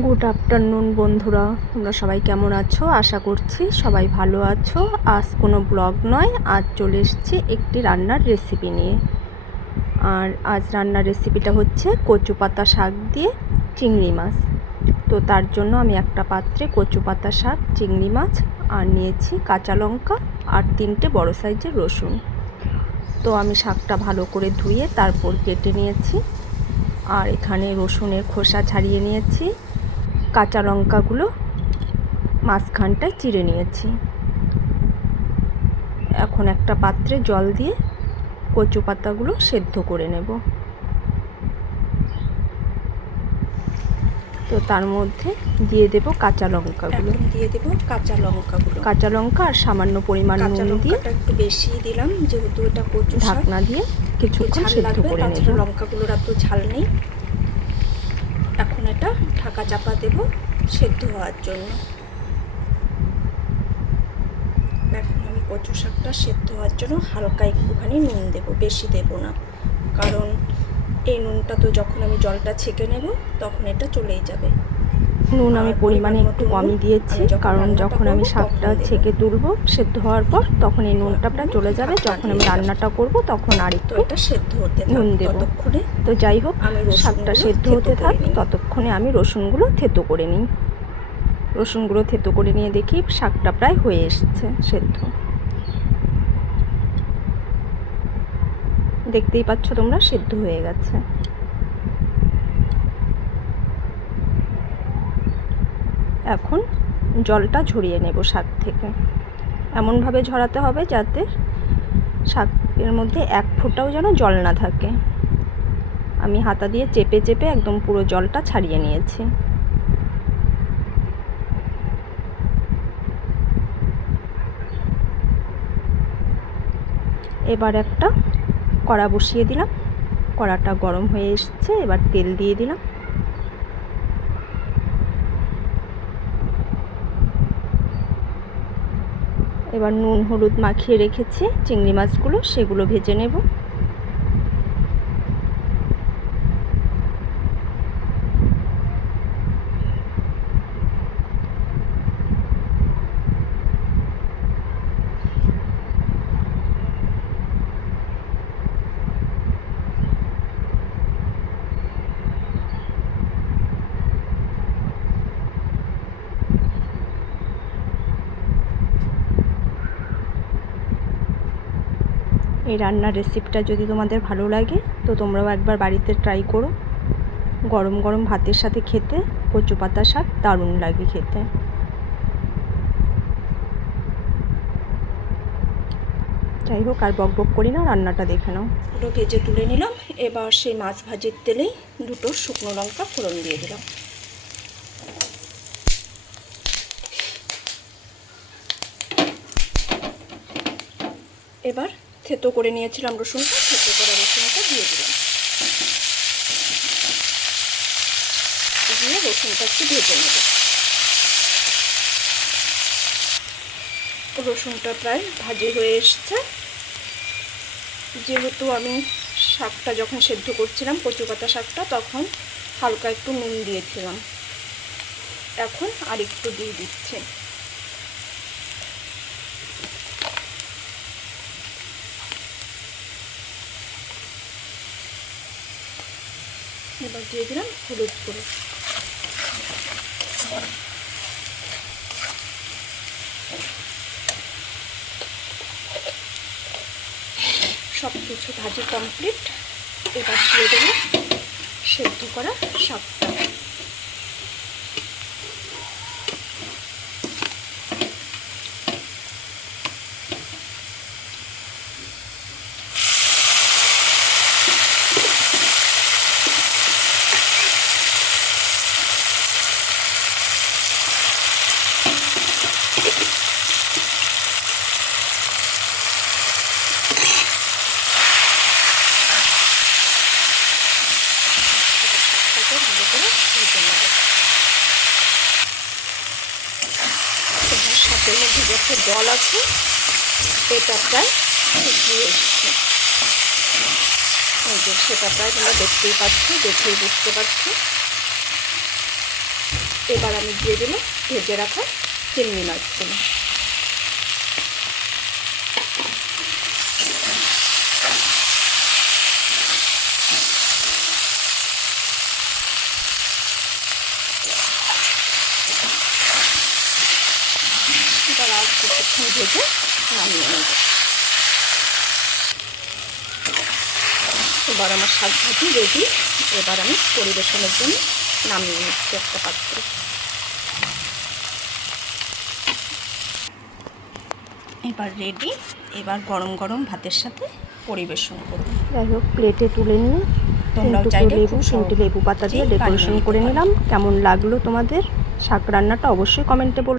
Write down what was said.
Good afternoon বন্ধুরা। তোমরা সবাই কেমন আছো? আশা করছি সবাই ভালো আছো। আজ কোনো ব্লগ নয়, আজ চলে এসেছি একটি রান্নার রেসিপি নিয়ে। আর আজ রান্নার রেসিপিটা হচ্ছে কচু পাতা শাক দিয়ে চিংড়ি মাছ। তো তার জন্য আমি একটা পাত্রে কচু পাতা শাক, চিংড়ি মাছ আর নিয়েছি কাঁচা লঙ্কা আর তিনটে বড় সাইজের রসুন। তো আমি শাকটা ভালো করে ধুয়ে তারপর কেটে নিয়েছি। আর এখানে রসুনের খোসা ছাড়িয়ে নিয়েছি। কাঁচা লঙ্কাগুলো মাঝখানটায় চিড়ে নিয়েছি। এখন একটা পাত্রে জল দিয়ে কচু পাতাগুলো সেদ্ধ করে নেব। তো তার মধ্যে দিয়ে দেব কাঁচা লঙ্কাগুলো। দিয়ে দেবো কাঁচা লঙ্কাগুলো। কাঁচা লঙ্কা আর সামান্য পরিমাণ কাঁচা নুন দিয়ে একটু বেশি দিলাম যেহেতু এটা কচু ঢাকনা দিয়ে কিছুক্ষণ ঝাল সেদ্ধ করে নেব। লঙ্কাগুলোর এত ঝাল নেই। এখন এটা ঢাকা চাপা দেব সেদ্ধ হওয়ার জন্য। এখন আমি কচু শাকটা সেদ্ধ হওয়ার জন্য হালকা একটুখানি নুন দেব, বেশি দেব না। কারণ এই নুনটা তো যখন আমি জলটা ছেঁকে নেব, তখন এটা চলেই যাবে। নুন আমি পরিমাণে একটু কমই দিয়েছি কারণ যখন আমি শাকটা ছেঁকে তুলবো সেদ্ধ হওয়ার পর তখন এই নুনটা প্রায় চলে যাবে। যখন আমি রান্নাটা করব তখন আর একটু এটা সেদ্ধ হতে নুন দেবো। তো যাই হোক শাকটা সেদ্ধ হতে থাক ততক্ষণে আমি রসুনগুলো থেতো করে নিই। রসুনগুলো থেতো করে নিয়ে দেখি শাকটা প্রায় হয়ে এসছে সেদ্ধ। দেখতেই পাচ্ছ তোমরা সেদ্ধ হয়ে গেছে। এখন জলটা ঝরিয়ে নেব শাক থেকে। এমনভাবে ঝরাতে হবে যাতে শাকের মধ্যে এক ফোঁটাও যেন জল না থাকে। আমি হাতা দিয়ে চেপে চেপে একদম পুরো জলটা ছাড়িয়ে নিয়েছি। এবার একটা কড়া বসিয়ে দিলাম। কড়াটা গরম হয়ে এসছে, এবার তেল দিয়ে দিলাম। এবার নুন হলুদ মাখিয়ে রেখেছি চিংড়ি মাছগুলো সেগুলো ভেজে নেব। এই রান্নার রেসিপিটা যদি তোমাদের ভালো লাগে, তো তোমরাও একবার বাড়িতে ট্রাই করো। গরম গরম ভাতের সাথে খেতে, কচু পাতা শাক দারুণ লাগে খেতে। যাই হোক, আর বক বক করি না, রান্নাটা দেখে নাও। দুটো ভেজে তুলে নিলাম, এবার সেই মাছ ভাজির তেলেই দুটো শুকনো লঙ্কা ফোড়ন দিয়ে দিলাম। এবার থেতো করে নিয়েছিলাম রসুনটা থেতো করে রসুনটা দিয়ে দিলাম। দিয়ে রসুনটা একটু ভেজে নেব। রসুনটা প্রায় ভাজি হয়ে এসছে। যেহেতু আমি শাকটা যখন সেদ্ধ করছিলাম, কচু পাতা শাকটা, তখন হালকা একটু নুন দিয়েছিলাম এখন আর একটু দিয়ে দিচ্ছে। এবার দিয়ে দিলাম হলুদ করে সব কিছু ভাজি কমপ্লিট এবার দিয়ে দেবো সেদ্ধ করা শাকটা শাকটাকে ভালো করে ভেজে নেব শাকের মধ্যে যত জল আছে সেটা প্রায় শুকিয়ে সেটা প্রায় তোমরা দেখতেই পাচ্ছ দেখেই বুঝতে পারছ এবার আমি দিয়ে দিলাম ভেজে রাখা চিংড়ি মাছগুলো এবার আর কিছুক্ষণ ভেজে নামিয়ে নেব এবার আমার শাক ভাজি রেডি এবার আমি পরিবেশনের জন্য নামিয়ে নিচ্ছি একটা পাত্রে এবার রেডি এবার গরম গরম ভাতের সাথে পরিবেশন করব। যাই হোক প্লেটে তুলে নিয়ে তিনটে লেবু তিনটে লেবু পাতা দিয়ে ডেকোরেশন করে নিলাম। কেমন লাগল তোমাদের শাক রান্নাটা অবশ্যই কমেন্টে বল।